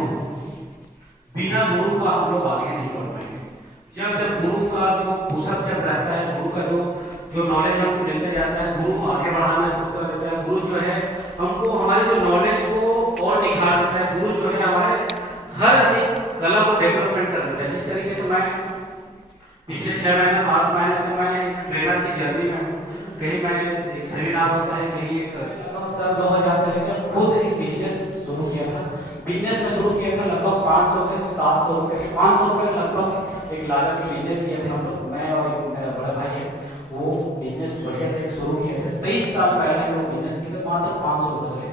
गुरु, बिना गुरु का हम लोग आगे नहीं बढ़ पाएंगे। जब तक गुरु का जो पुस्तक जब रहता है, गुरु का जो नॉलेज हमको लेते जाता है, गुरु आगे बढ़ाना शुरू कर देता है। गुरु जो है हमको हमारे जो नॉलेज को और निखार देता है। गुरु जो है हमारे हर एक कला को डेवलपमेंट कर देता है। जिस तरीके से मैं पिछले 6 महीने 7 महीने से मैं ट्रेनर की जर्नी में हूँ। कहीं मैंने एक सेमिनार होता है, कहीं एक सन 2000 से लेकर खुद एक बिजनेस शुरू किया था। बिजनेस में शुरू किया था लगभग 500 से 700 रुपये, 500 रुपये लगभग एक लागत में बिजनेस किए थे हम लोग, मैं और एक मेरा बड़ा भाई है। वो बिजनेस बढ़िया से शुरू किए थे। 23 साल पहले हम लोग बिजनेस किए थे, मात्र 500 रुपये से।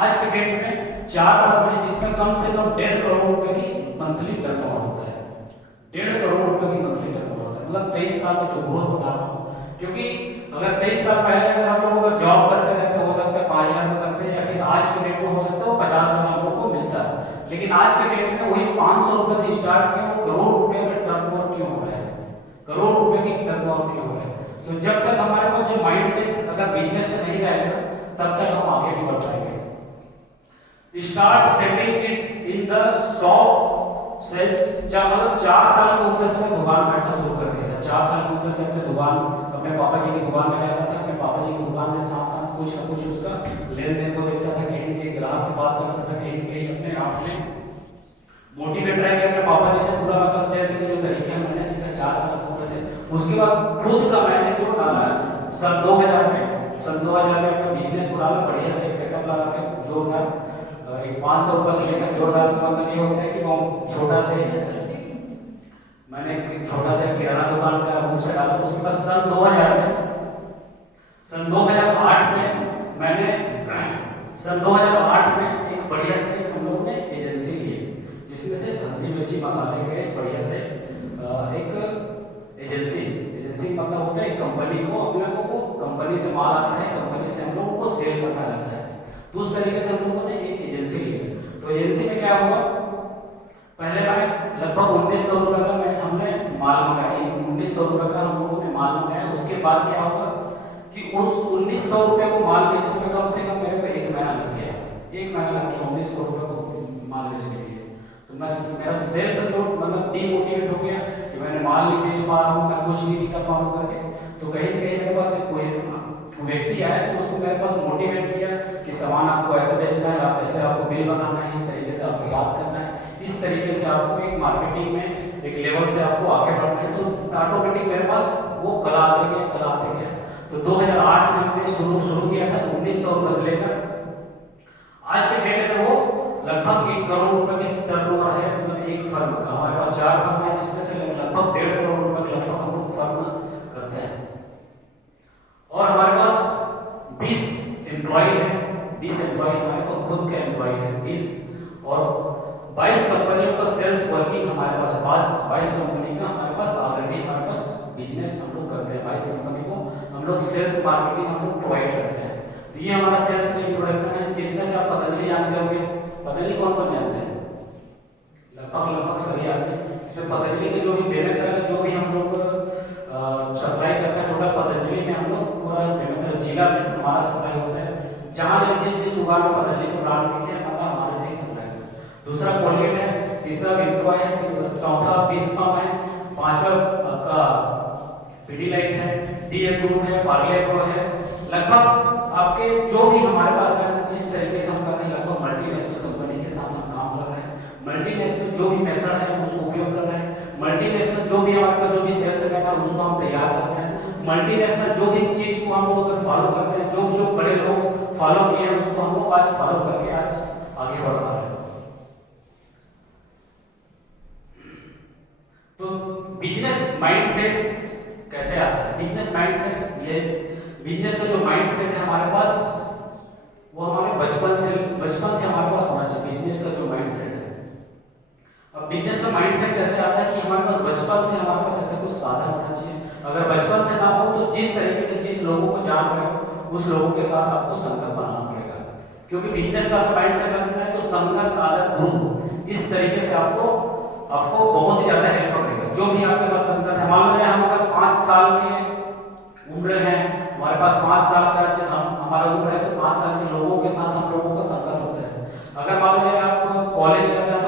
आज के डेट में 4 फर्म है जिसमें कम से कम 1.5 करोड़ रुपए की मंथली टर्नओवर होता है। 1.5 करोड़ रुपए की मंथली टर्नओवर होता है। मतलब 23 साल का जो ग्रोथ बता रहा हूँ। क्योंकि अगर 23 साल पहले अगर हम लोग अगर जॉब करते रहते, हो सकता है 5,000 में करते, या फिर आज के डेट में हो सकता है 50,000 हम लोग को मिलता है। लेकिन आज के डेट में वही 500 रुपए से स्टार्ट किया, वो करोड़ रुपए का टर्नओवर क्यों हो रहा है? करोड़ रुपए की टर्नओवर क्यों हो रहा है? तो जब तक हमारे पास जो माइंडसेट अगर बिजनेस में नहीं रहेगा, तब तक हम आगे नहीं बढ़ पाएंगे। Start setting it in the shop sales. मतलब 4 साल की उम्र से मैं दुकान बैठना शुरू कर दिया था। 4 साल की उम्र से अपने दुकान, अपने पापा जी की दुकान में रहता था। अपने पापा जी की दुकान से साथ साथ कुछ ना कुछ उसका लेन देन को देखता था, कहीं के ग्राहक से बात करता था, कहीं कहीं अपने आप में मोटिवेट रह गया। अपने पापा जी से पूरा मतलब सेल्स के जो तरीके हैं मैंने सीखा 4 साल की उम्र से। उसके बाद खुद का मैंने जो डाला सन 2000 में अपना बिजनेस को डाला, बढ़िया से एक सेटअप लगा के जोरदार, एक 500 रुपये से लेकर जोरदार मतलब ये होता है कि वो छोटा से मैंने एक छोटा सा किराना दुकान का रूप से डाला। उसके बाद सन 2008 में मैंने सन 2008 में एक बढ़िया से हम लोगों ने एजेंसी ली, जिसमें से हल्दी मिर्ची मसाले के बढ़िया से एक एजेंसी मतलब होता है कंपनी को, हम लोगों को कंपनी से माल आता है, कंपनी से हम लोगों को सेल करना रहता है। तो उस तरीके से हम लोगों ने एक एजेंसी ली। तो एजेंसी में क्या हुआ, पहले मैं लगभग 1900 रुपये का हमने माल मंगाया। 1900 रुपये का हम लोगों ने माल मंगाया। उसके बाद क्या होगा कि उस 1900 रुपये को माल बेचने में कम से कम मेरे को 1 महीना लग गया। 1 महीना लग गया 1900 रुपये को माल बेचने के लिए। तो मेरा सेल्फ जो मतलब डीमोटिवेट हो गया कि मैंने माल नहीं बेच पा रहा हूँ, मैं कुछ भी नहीं कर पा रहा हूँ करके। तो कहीं कहीं मेरे पास कोई व्यक्ति आया तो उसको मेरे पास मोटिवेट किया कि सामान आपको ऐसे बेचना है, आप ऐसे आपको बिल बनाना है, इस तरीके से आपको बात करना है, इस तरीके से आपको एक मार्केटिंग में एक लेवल से आपको आगे बढ़ना है। तो ऑटोमेटिक मेरे पास वो कला आते गया। तो 2008 में हमने शुरू किया था 1900 रुपये से लेकर आज के डेट में वो लगभग 1 करोड़ रुपए की टर्नओवर है। मतलब एक फर्म का हमारे पास 4 फर्म है, जिसमें से लगभग 1.5 करोड़ रुपए के लगभग हम लोग फर्म करते हैं। और हमारे पास 20 एम्प्लॉय है। 20 एम्प्लॉय हमारे पास खुद के एम्प्लॉय है 20, और 22 कंपनियों का सेल्स वर्किंग हमारे पास है। 22 कंपनी का हमारे पास ऑलरेडी हमारे पास बिजनेस हम लोग करते हैं। 22 कंपनी को हम लोग सेल्स मार्केटिंग हम लोग प्रोवाइड करते हैं। तो ये हमारा सेल्स का इंट्रोडक्शन है, जिसमें से आप पतंजलि जानते होंगे। पतंजलि कौन कौन जानते हैं? लगभग सभी आदमी। इसमें पतंजलि के जो भी बेमेतरा जो भी हम लोग सप्लाई करते हैं, टोटल पतंजलि में हम लोग पूरा बेमेतरा जिला में हमारा सप्लाई होता है। जहाँ जिस दुकान में पतंजलि के ब्रांड लिखे हैं मतलब हमारे से ही सप्लाई होता है। दूसरा कोलगेट है, तीसरा विप्रो है, चौथा विस्पम है, पांचवा आपका पिडीलाइट है, डीएस ग्रुप है, पार्ले प्रो है। लगभग आपके जो भी हमारे पास है, जिस तरीके से हम कर रहे हैं, लगभग मल्टीनेशनल कंपनी के साथ हम काम कर रहे हैं। मल्टीनेशनल जो भी मेथड है उसको उपयोग कर रहे हैं। मल्टीनेशनल जो भी हमारे पास जो भी सेल्स है उसको हम तैयार करते हैं। मल्टीनेशनल जो भी चीज को हम लोग अगर फॉलो करते हैं, जो बड़े लोग फॉलो किए हैं उसको हम लोग आज फॉलो करके आज आगे बढ़ रहे हैं। तो बिजनेस माइंडसेट कैसे आता है? बिजनेस माइंडसेट, ये बिजनेस का जो माइंडसेट है हमारे पास, वो हमारे बचपन से हमारे पास होना चाहिए। बिजनेस का जो माइंडसेट है, अब बिजनेस का माइंडसेट कैसे आता है कि हमारे पास बचपन से हमारे पास ऐसा कुछ साधन होना चाहिए। अगर बचपन से ना हो तो जिस तरीके से जिस लोगों को जान रहे हो उस लोगों के साथ आपको संगत बनाना पड़ेगा। क्योंकि बिजनेस का माइंडसेट बनना है तो संगत, आदत, ग्रुप, इस तरीके से आपको बहुत ही ज्यादा हेल्प करेगा। जो भी आपके पास संगत है, मान लीजिए हम अगर 5 साल के उम्र है, हमारे पास 5 साल का हमारा उम्र है, तो 5 साल के लोगों के साथ हम लोगों का संगत होता है। अगर मान लीजिए आप कॉलेज कर रहे हैं,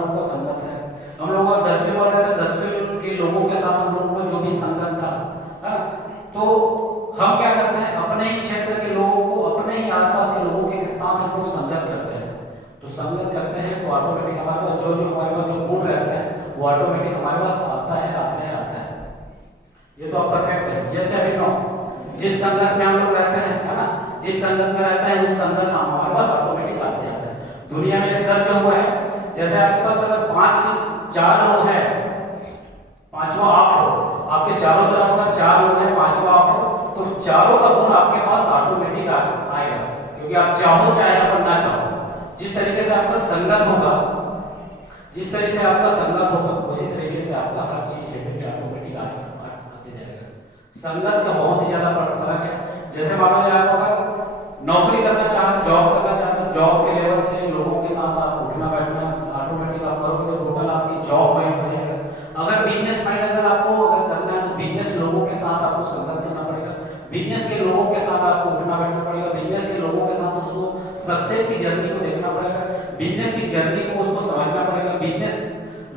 लोगों को संगत है। हम लोग 10वीं में पढ़ रहे थे, 10वीं के लोगों के साथ हम लोगों का जो भी संगत था, है ना, तो हम क्या करते हैं, अपने ही क्षेत्र के लोगों को, अपने ही आसपास के लोगों के साथ हम लोग संगत करते हैं। तो संगत करते हैं तो ऑटोमेटिक हमारे पास जो हमारे पास जो गुण रहते हैं वो ऑटोमेटिक हमारे पास आता है। ये तो अब परफेक्ट है। जैसे अभी नो, जिस संगत में हम लोग रहते हैं, है ना, जिस संगत में रहते हैं उस संगत हमारे पास ऑटोमेटिक आते जाते हैं। दुनिया में सर्च हुआ है, जैसे आपके पास अगर 4 लोग हैं, 5वां आप हो, आपके चारों तरफ पर 4 लोग हैं, 5वां आप हो, तो चारों का गुण आपके पास ऑटोमेटिक आएगा, क्योंकि आप चाहो चाहे आप ना चाहो, जिस तरीके से आपका संगत होगा, जिस तरीके से आपका संगत होगा उसी तरीके से आपका हर चीज ऑटोमेटिक आते जाएगा। संगत का बहुत ही ज्यादा फर्क है। जैसे मान लो आप अगर नौकरी करना चाहते, जॉब करना चाहते, जॉब के लेवल से लोगों के साथ आप उठना बैठना ऑटोमेटिक आप करोगे तो टोटल आपकी जॉब माइंड बनेगा। अगर बिजनेस माइंड अगर आपको अगर करना है तो बिजनेस लोगों के साथ आपको संगत करना पड़ेगा, बिजनेस के लोगों के साथ आपको उठना बैठना पड़ेगा, बिजनेस के लोगों के साथ उसको सक्सेस की जर्नी को देखना पड़ेगा, बिजनेस की जर्नी को उसको समझना पड़ेगा, बिजनेस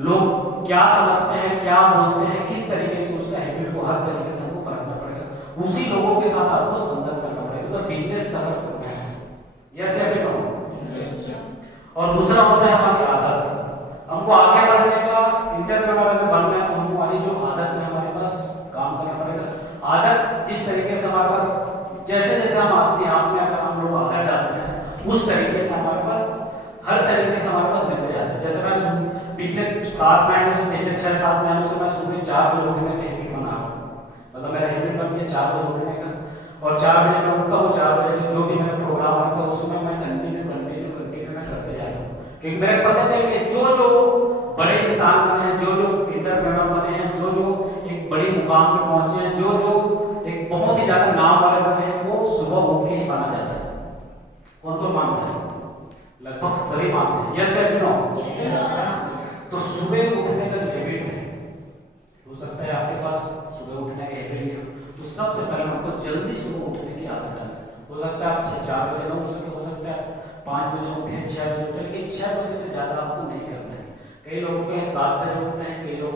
लोग क्या समझते हैं, क्या बोलते हैं, किस तरीके से उसका हैबिट को हर तरीके से हमको परखना पड़ेगा, उसी लोगों के साथ आपको संगत करना पड़ेगा। तो बिजनेस कवर करना है, यस या फिर नो। और दूसरा होता है हमारी आदत। हमको आगे बढ़ने का, इंटरप्रेन्योर अगर बनना है तो हमको हमारी जो आदत में हमारे पास काम करना पड़ेगा। आदत जिस तरीके से हमारे पास, जैसे जैसे हम अपने आप में अगर हम लोग आदत डालते हैं उस तरीके से हमारे पास हर तरीके से हमारे पास मिलते जाते हैं। जैसे मैं पिछले 7 महीनों से, पिछले 6-7 महीनों से मैं सुबह 4 बजे उठने का हैबिट बना, मतलब मेरा हैबिट बन गया 4 बजे उठने का, और 4 बजे मैं उठता हूँ, 4 बजे जो भी मेरा प्रोग्राम रहता है उसमें मैं कंटिन्यू मैं करते जाता हूँ, क्योंकि मेरे को पता चल गया जो बड़े इंसान बने हैं, जो इंटरप्रेन्योर बने हैं, जो एक बड़ी मुकाम पे पहुंचे हैं, जो एक बहुत ही ज्यादा नाम वाले बने हैं, वो सुबह उठ के ही माना जाता है। कौन मानता है? लगभग सभी मानते हैं, यस या नो। तो सुबह उठने का जो हैबिट है, हो सकता है आपके पास सुबह उठने का हैबिट नहीं हो, तो सबसे पहले हमको जल्दी सुबह उठने की आदत है। हो सकता है आप 4 बजे ना उठ सके, हो सकता है 5 बजे उठे, 6 बजे उठे, लेकिन 6 बजे से ज्यादा आपको नहीं करना है। कई लोग 7 बजे उठते हैं, कई लोग